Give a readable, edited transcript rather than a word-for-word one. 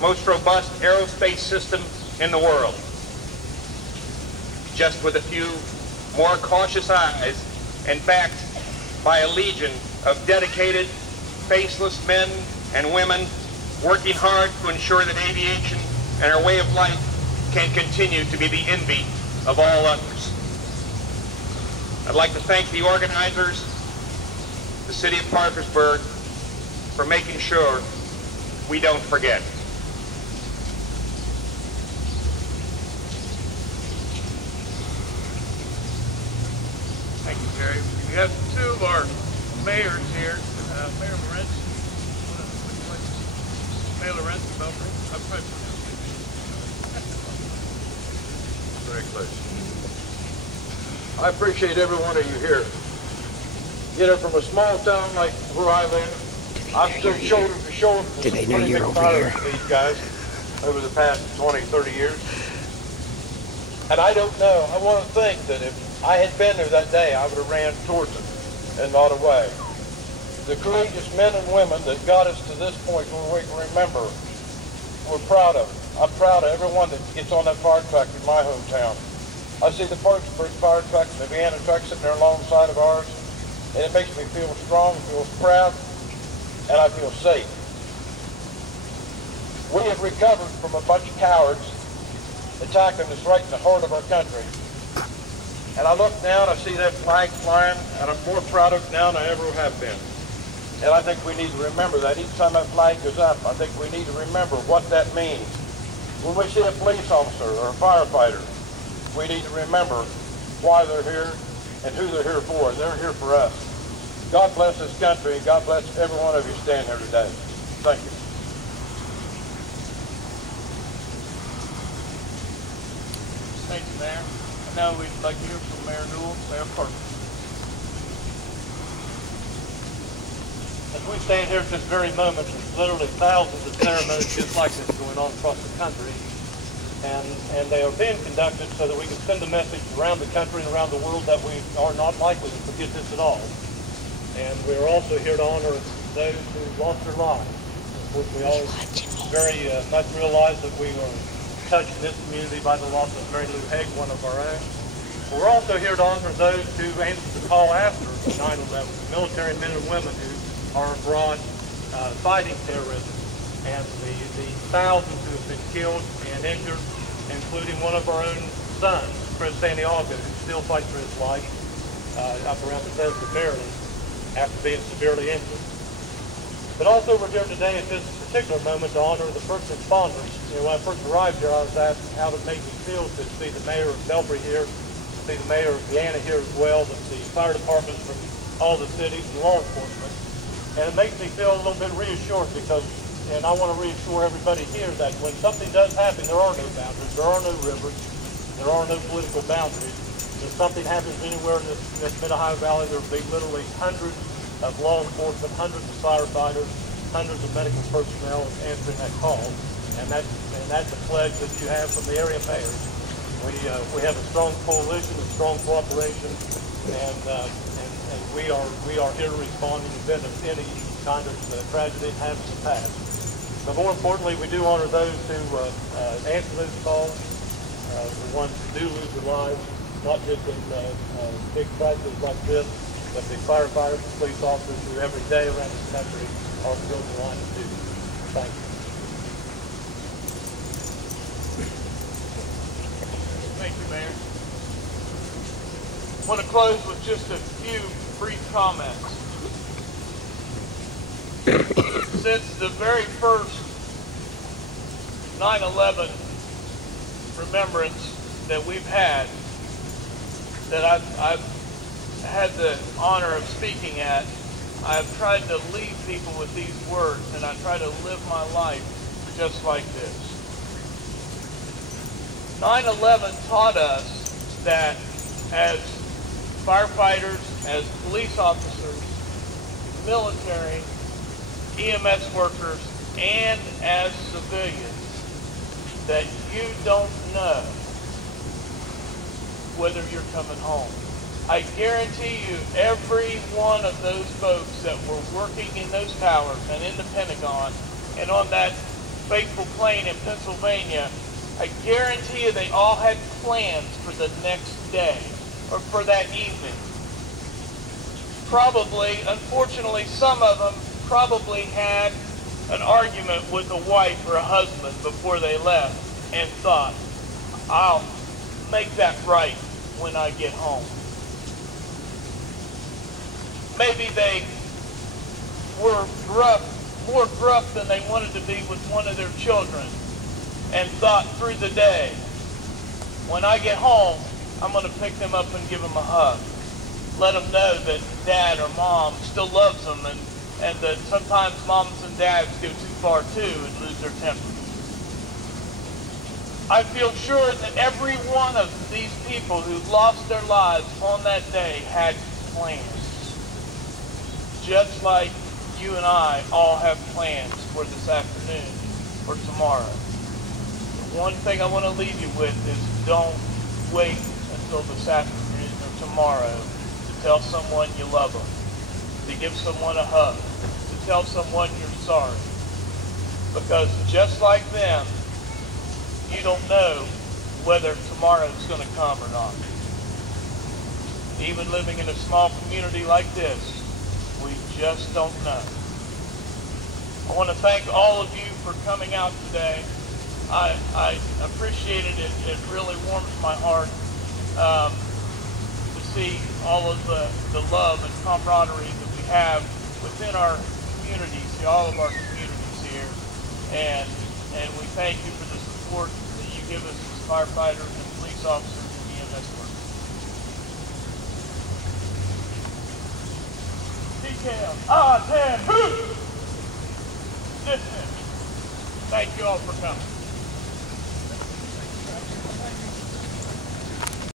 most robust aerospace system in the world. Just with a few more cautious eyes and backed by a legion of dedicated, faceless men and women working hard to ensure that aviation and our way of life can continue to be the envy of all others. I'd like to thank the organizers, the city of Parkersburg, for making sure we don't forget. Thank you, Jerry. We have two of our mayors here. Mayor Lorenz. Mayor Lorenz, Belfry. I'm probably pronouncing it. Very close. I appreciate every one of you here. You know, from a small town like where I live, I've stood shoulder to shoulder with some pretty big pilots with these guys over the past 20, 30 years. And I don't know, I want to think that if I had been there that day, I would have ran towards them and not away. The courageous men and women that got us to this point where we can remember, we're proud of it. I'm proud of everyone that gets on that fire truck in my hometown. I see the Parkersburg fire truck and the Vienna truck sitting there alongside of ours, and it makes me feel strong, feel proud, and I feel safe. We have recovered from a bunch of cowards attacking us right in the heart of our country. And I look now and I see that flag flying, and I'm more proud of it now than I ever have been. And I think we need to remember that each time that flag goes up, I think we need to remember what that means. When we see a police officer or a firefighter, we need to remember why they're here and who they're here for. They're here for us. God bless this country, and God bless every one of you standing here today. Thank you. Thank you, Mayor. And now we'd like to hear from Mayor Newell, Mayor Parker. As we stand here at this very moment, there's literally thousands of ceremonies just like this going on across the country. And they are being conducted so that we can send a message around the country and around the world that we are not likely to forget this at all. And we are also here to honor those who lost their lives. Of course, we all very much realize that we are touched in this community by the loss of Mary Lou Haig, one of our own. But we're also here to honor those who answered the call after 9/11, the military men and women who are abroad fighting terrorism, and the thousands who have been killed and injured, including one of our own sons, Chris Santiago, who still fights for his life up around the Bethesda, Maryland, after being severely injured. But also we're here today at this particular moment to honor the first responders. You know, when I first arrived here, I was asked how it made me feel to see the mayor of Belfry here, to see the mayor of Vienna here as well, to see fire departments from all the cities and law enforcement. And it makes me feel a little bit reassured because, and I want to reassure everybody here that when something does happen, there are no boundaries, there are no rivers, there are no political boundaries. If something happens anywhere in this Mid-Ohio Valley, there will be literally hundreds of law enforcement, hundreds of firefighters, hundreds of medical personnel answering that call. And that's a pledge that you have from the area mayors. We have a strong coalition, a strong cooperation, and we are here to respond in the event of any kind of tragedy that happens in the past. But more importantly, we do honor those who answer those calls, the ones who do lose their lives, not just in big tragedies like this, but the firefighters and police officers who every day around this country are still the line of duty. Thank you. Thank you, Mayor. I want to close with just a few brief comments. Since the very first 9/11 remembrance that we've had, that I've had the honor of speaking at, I've tried to leave people with these words, and I try to live my life just like this. 9/11 taught us that as firefighters, as police officers, military, EMS workers, and as civilians, that you don't know whether you're coming home. I guarantee you every one of those folks that were working in those towers and in the Pentagon and on that faithful plane in Pennsylvania, I guarantee you they all had plans for the next day or for that evening. Probably, unfortunately, some of them probably had an argument with a wife or a husband before they left and thought, I'll make that right when I get home. Maybe they were more gruff than they wanted to be with one of their children and thought through the day, when I get home, I'm going to pick them up and give them a hug. Let them know that dad or mom still loves them, and that sometimes moms and dads go too far too and lose their temper. I feel sure that every one of these people who lost their lives on that day had plans. Just like you and I all have plans for this afternoon or tomorrow. The one thing I want to leave you with is don't wait until this afternoon or tomorrow to tell someone you love them, to give someone a hug, to tell someone you're sorry. Because just like them, you don't know whether tomorrow's going to come or not. Even living in a small community like this, we just don't know. I want to thank all of you for coming out today. I appreciate it. It really warms my heart to see all of the love and camaraderie that we have within our communities, all of our communities here. And we thank you for the support that you give us as firefighters and police officers and EMS workers. DKL, 10, who? Thank you all for coming.